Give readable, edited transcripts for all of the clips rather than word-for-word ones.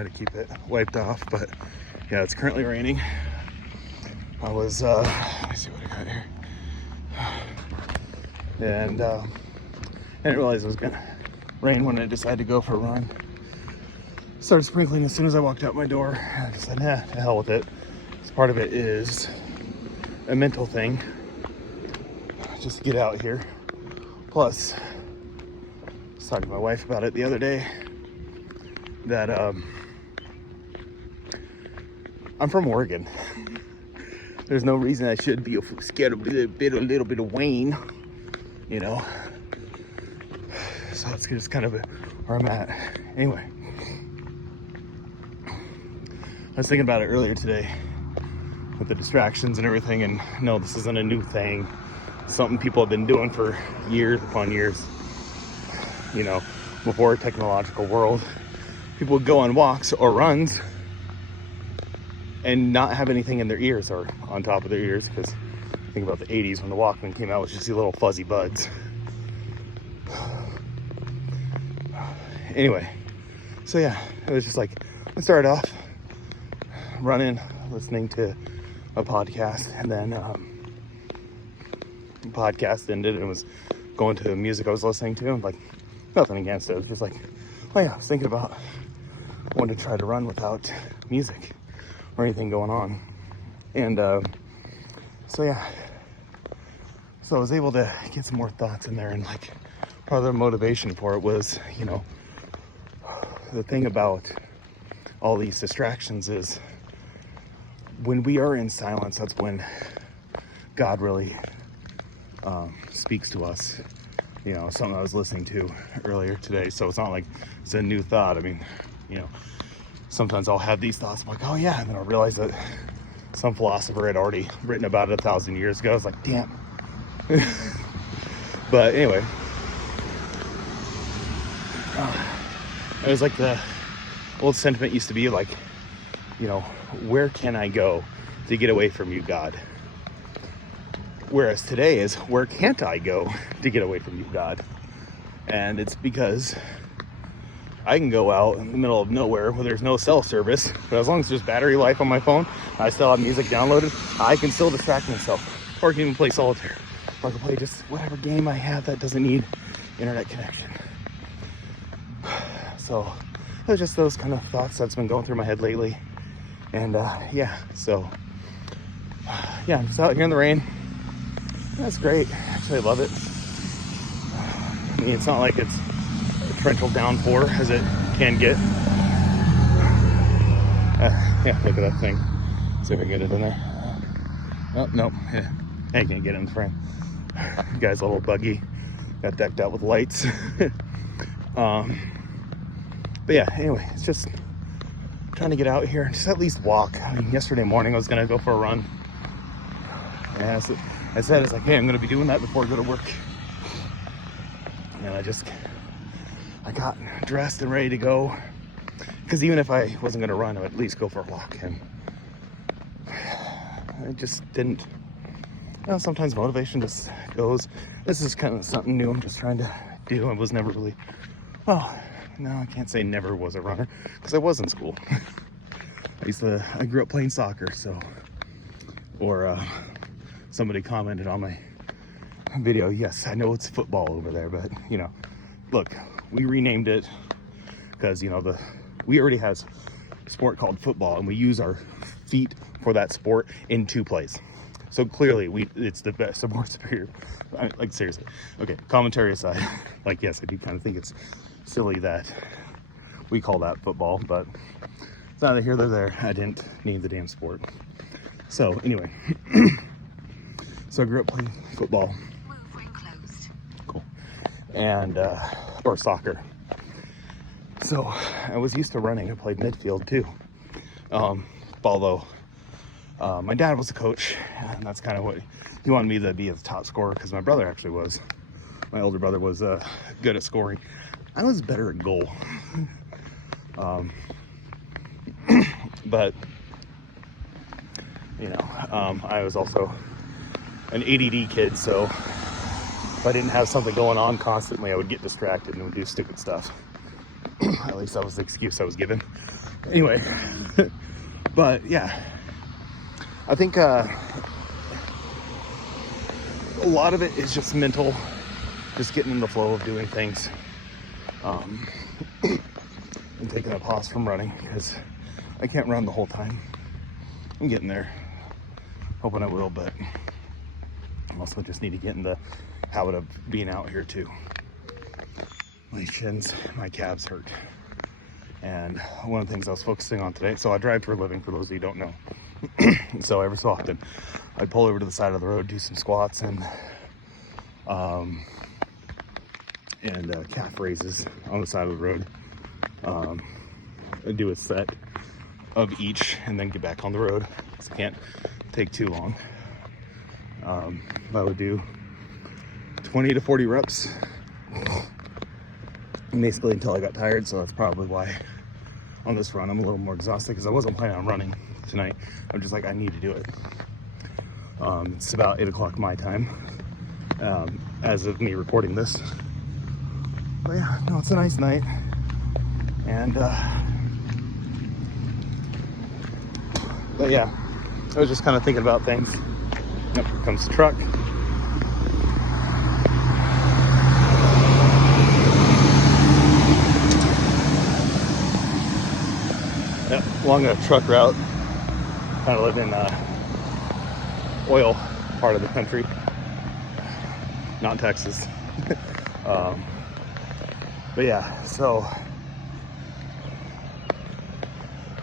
try to keep it wiped off, but yeah, it's currently raining. I was, let me see what I got here. And I didn't realize it was gonna rain when I decided to go for a run. Started sprinkling as soon as I walked out my door. I just said, nah, to hell with it. So part of it is a mental thing, just to get out here. Plus, I was talking to my wife about it the other day, that I'm from Oregon. There's no reason I should be scared of a little bit of Wayne, you know. So that's just kind of where I'm at. Anyway, I was thinking about it earlier today with the distractions and everything, and no, this isn't a new thing. It's something people have been doing for years upon years. You know, before a technological world, people would go on walks or runs and not have anything in their ears or on top of their ears, because think about the 80s when the Walkman came out with just these little fuzzy buds. Anyway, so yeah, it was just like, I started off running, listening to a podcast, and then the podcast ended and was going to music I was listening to, and like, nothing against it. It was just like, oh yeah, I was thinking about wanting to try to run without music or anything going on. And so yeah, so I was able to get some more thoughts in there, and like part of the motivation for it was, you know, the thing about all these distractions is when we are in silence, that's when God really speaks to us. You know, something I was listening to earlier today. So it's not like it's a new thought. I mean, you know, sometimes I'll have these thoughts, I'm like, oh yeah, and then I'll realize that some philosopher had already written about it 1,000 years ago. I was like, damn. But anyway, it was like the old sentiment used to be like, you know, where can I go to get away from you, God? Whereas today is, where can't I go to get away from you, God? And it's because I can go out in the middle of nowhere where there's no cell service, but as long as there's battery life on my phone, I still have music downloaded, I can still distract myself. Or I can even play solitaire. Or I can play just whatever game I have that doesn't need internet connection. So it was just those kind of thoughts that's been going through my head lately. And yeah, so yeah, I'm just out here in the rain. That's great. Actually, I love it. I mean, it's not like it's a torrential downpour as it can get. Yeah, look at that thing. See if I can get it in there. Oh, no. Yeah. I can't get it in the frame. The guy's a little buggy. Got decked out with lights. But yeah, anyway, it's just trying to get out here and just at least walk. I mean, yesterday morning I was going to go for a run. And I said, it's like, hey, I'm going to be doing that before I go to work. And I got dressed and ready to go. Because even if I wasn't going to run, I would at least go for a walk. And I just didn't. You know, sometimes motivation just goes. This is kind of something new I'm just trying to do. I was never really, well, no, I can't say never was a runner, because I was in school. I grew up playing soccer, so, or somebody commented on my video, yes, I know it's football over there, but, you know, look, we renamed it because, you know, we already have a sport called football, and we use our feet for that sport in two plays. So clearly, it's the best, the more superior. Like, seriously. Okay, commentary aside, like, yes, I do kind of think it's silly that we call that football, but it's neither here nor there. I didn't name the damn sport. So, anyway. So I grew up playing football. Cool. And, or soccer. So I was used to running. I played midfield too. Although my dad was a coach, and that's kind of what he wanted me to be, as top scorer, because my brother actually was. My older brother was good at scoring. I was better at goal. But you know, I was also an ADD kid, so if I didn't have something going on constantly, I would get distracted and would do stupid stuff. I least that was the excuse I was given. Anyway, but yeah, I think a lot of it is just mental, just getting in the flow of doing things, and taking a pause from running, because I can't run the whole time. I'm getting there, hoping I will, but I also just need to get in the habit of being out here too. My shins, my calves hurt. And one of the things I was focusing on today, so I drive for a living, for those of you who don't know. So every so often, I'd pull over to the side of the road, do some squats and calf raises on the side of the road. I'd do a set of each and then get back on the road, because it can't take too long. I would do 20 to 40 reps, basically until I got tired. So that's probably why on this run I'm a little more exhausted, because I wasn't planning on running tonight. I'm just like, I need to do it. It's about 8 o'clock my time, as of me recording this. But yeah, no, it's a nice night. And but yeah, I was just kind of thinking about things. Yep, here comes the truck. Yep, along a truck route. Kind of live in oil part of the country, not Texas. But yeah, so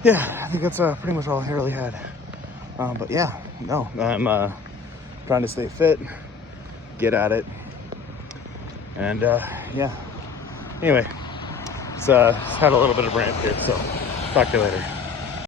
yeah, I think that's pretty much all I really had. But yeah, no, I'm trying to stay fit, get at it, and yeah. Anyway, it's had a little bit of rant here, so talk to you later.